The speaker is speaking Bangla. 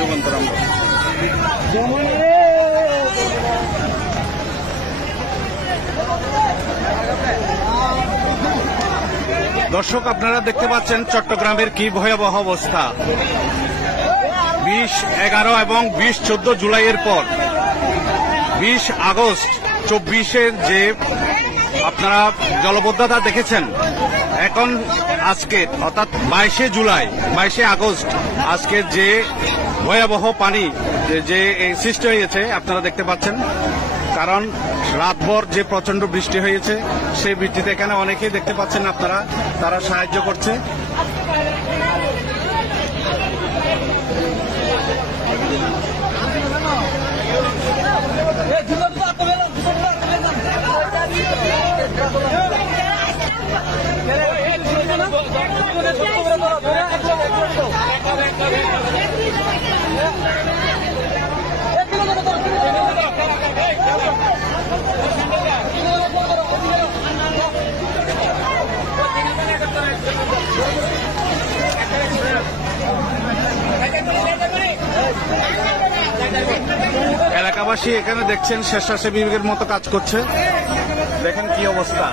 যুগান্তর আমরা। দর্শক, আপনারা দেখতে পাচ্ছেন চট্টগ্রামের কি ভয়াবহ অবস্থা। 20, 11 এবং 20, 14 জুলাইয়ের পর 20 আগস্ট 24-এর যে আপনারা জলবদ্ধতা দেখেছেন, এখন আজকে অর্থাৎ 22শে জুলাই, 22শে আগস্ট আজকের যে ভয়াবহ পানি যে সৃষ্টি হয়েছে আপনারা দেখতে পাচ্ছেন। কারণ রাতভর যে প্রচন্ড বৃষ্টি হয়েছে, সেই বৃষ্টিতে এখানে অনেকেই দেখতে পাচ্ছেন আপনারা, তারা সাহায্য করছে। এলাকাবাসী এখানে দেখছেন স্বেচ্ছাসেবীদের মতো কাজ করছে। দেখুন কি অবস্থা।